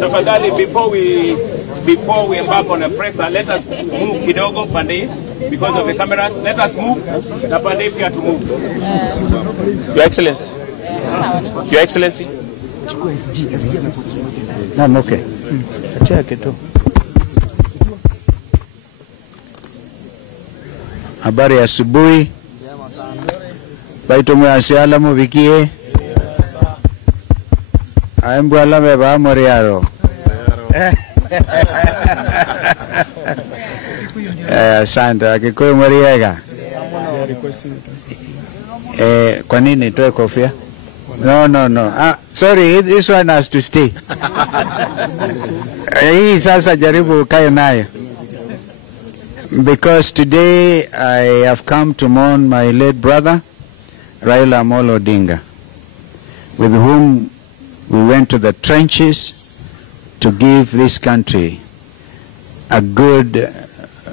Tafadhali, before we embark on a presser, let us move kidogo pande because of the cameras. Let us move. Na pande pia to move. Your Excellency. Your Excellency. I'm okay. Check it. Habari ya asubuhi. Baito mwasiala mubikie. Aimbwala beba moriaro. Santa Kikuyu moriega. Kwa nini nitoe kofia? No. Sorry, this one has to stay. Hii sasa jaribu kae nayo. Because today I have come to mourn my late brother, Raila Amolo Odinga, with whom we went to the trenches to give this country a good,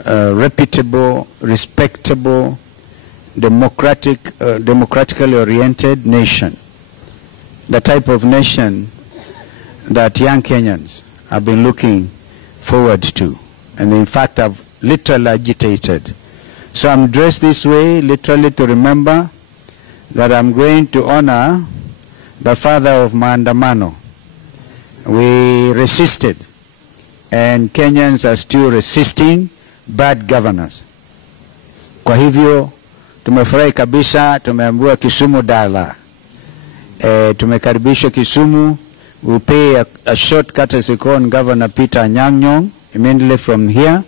reputable, respectable, democratically oriented nation. The type of nation that young Kenyans have been looking forward to, and in fact have literally agitated. So I'm dressed this way literally to remember that I'm going to honor the father of maandamano. We resisted, and Kenyans are still resisting bad governors. Kwa hivyo tumefurahi kabisa, tumeambiwa Kisumu Dala. Tumekaribishwa Kisumu. We'll pay a short courtesy call on Governor Peter Anyang' Nyong'o immediately from here,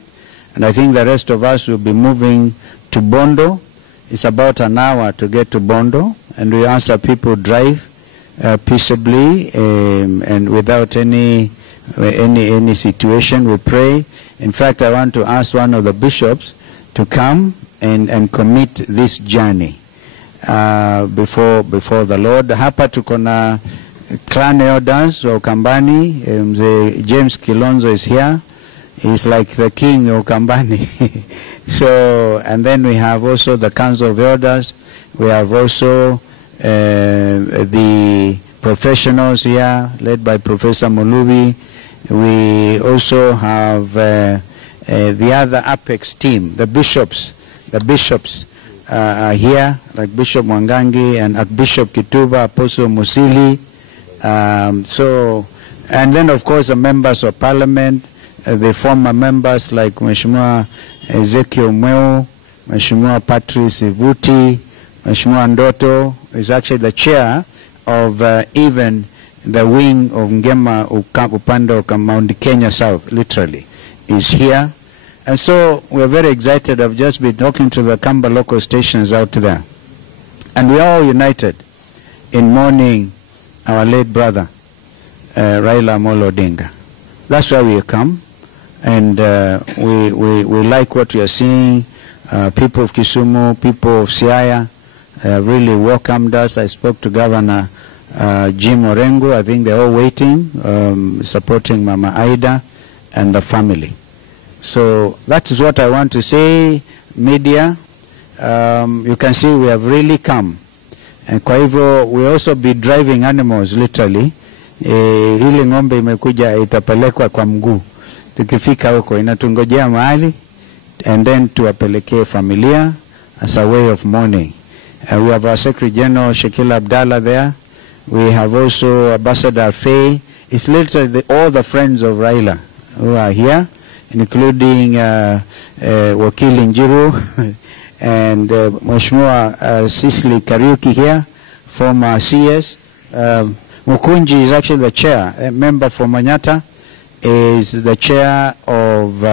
and I think the rest of us will be moving to Bondo. It's about an hour to get to Bondo, and we ask that people drive peaceably and without any situation. We pray. In fact, I want to ask one of the bishops to come and commit this journey before the Lord. Hapa tuko na clan elders wa Ukambani. James Kilonzo is here. He's like the king of Ukambani. So, and then we have also the Council of Elders. We have also the professionals here, led by Professor Mulubi. We also have the other Apex team, the bishops. The bishops are here, like Bishop Mwangangi and Archbishop Kituba, Apostle Musili. And then of course the members of parliament, the former members like Mheshimiwa Ezekiel Mweo, Mheshimiwa Patrice Ivuti, Mheshimiwa Ndoto is actually the chair of even the wing of Ngema upande wa Mount Kenya South, literally, is here. And so we're very excited. I've just been talking to the Kamba local stations out there. And we are all united in mourning our late brother, Raila Amolo Odinga. That's why we come. And we like what we are seeing. People of Kisumu, people of Siaya really welcomed us. I spoke to Governor Jim Orengo. I think they're all waiting, supporting Mama Aida and the family. So that is what I want to say. Media, you can see we have really come. And kwa hivyo we also be driving animals literally. Hili ngombe imekuja itapelekwa kwa mguu. Tukifika huko inatungojea mahali and then tuwapelekee familia as a way of mourning. We have our Secretary General Shekila Abdallah there. We have also Ambassador Faye. It's literally all the friends of Raila who are here, including Wakili Njiru and Mheshimiwa Sisli Kariuki here, former CS. Mukunji is actually the chair. A member for Manyata is the chair of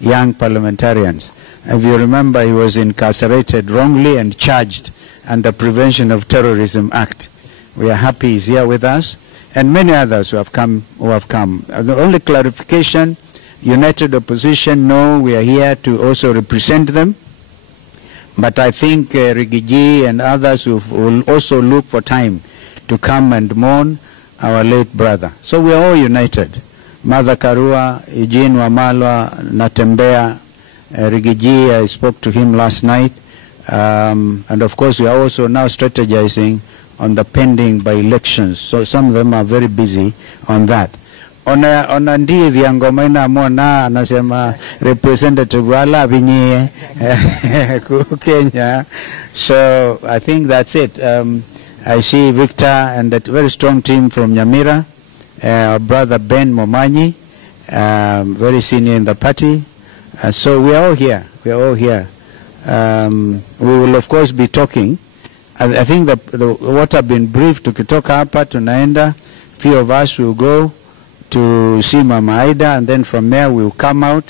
young parliamentarians. If you remember, he was incarcerated wrongly and charged under Prevention of Terrorism Act. We are happy he's here with us, and many others who have come. The only clarification, United Opposition, no, we are here to also represent them. But I think Rigiji and others will also look for time to come and mourn our late brother. So we are all united. Mother Karua, Eugene Wamalwa, Natembea, Rigiji, I spoke to him last night. And of course, we are also now strategizing on the pending by-elections. So some of them are very busy on that. Ona ndithi ya ngoma inamwona anasema representative wala vinye Kenya. So I think that's it. I see Victor and that very strong team from Nyamira, our brother Ben Momanyi, very senior in the party. So we are all here. We are all here. We will of course be talking. I think what have been briefed, tukitoka hapa tunaenda, few of us will go to see Mama Aida, and then from there we'll come out.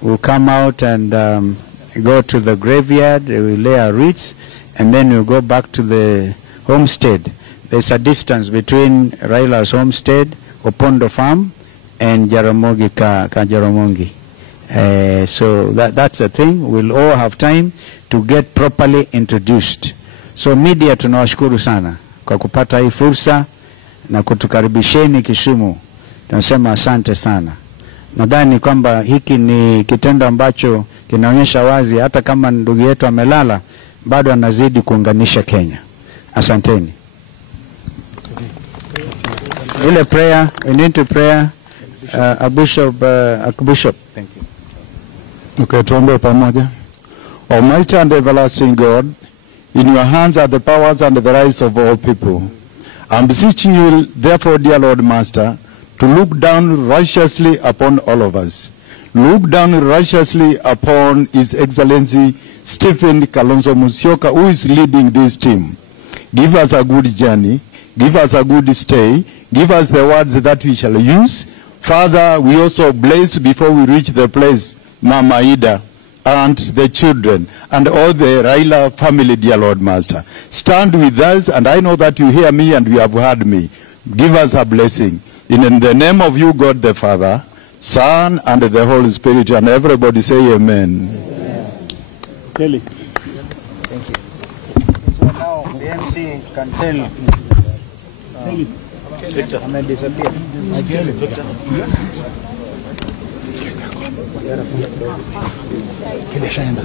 We'll come out and go to the graveyard, we'll lay our wreaths, and then we'll go back to the homestead. There's a distance between Raila's homestead, Opondo Farm, and Jaramogi Jaramogi. So that's the thing. We'll all have time to get properly introduced. So media tunawashukuru sana kwa kupata hii fursa na kutukaribisheni Kisumu. Tunasema asante sana. Nadhani kwamba hiki ni kitendo ambacho kinaonyesha wazi hata kama ndugu yetu amelala bado anazidi kuunganisha Kenya. Asanteni. Ile prayer, we need to pray a bishop. Thank you. Okay, tuombe pamoja. Almighty and everlasting God, in your hands are the powers and the rights of all people. I'm beseeching you, therefore, dear Lord Master, to look down righteously upon all of us. Look down righteously upon His Excellency Stephen Kalonzo Musyoka, who is leading this team. Give us a good journey. Give us a good stay. Give us the words that we shall use. Father, we also bless before we reach the place, Mama Ida, and the children, and all the Raila family, dear Lord Master. Stand with us, and I know that you hear me and you have heard me. Give us a blessing. In the name of you, God the Father, Son, and the Holy Spirit, and everybody say amen. Kelly. Thank you. So now the MC can tell Victor. I may disappear. Victor. Kile shaenda.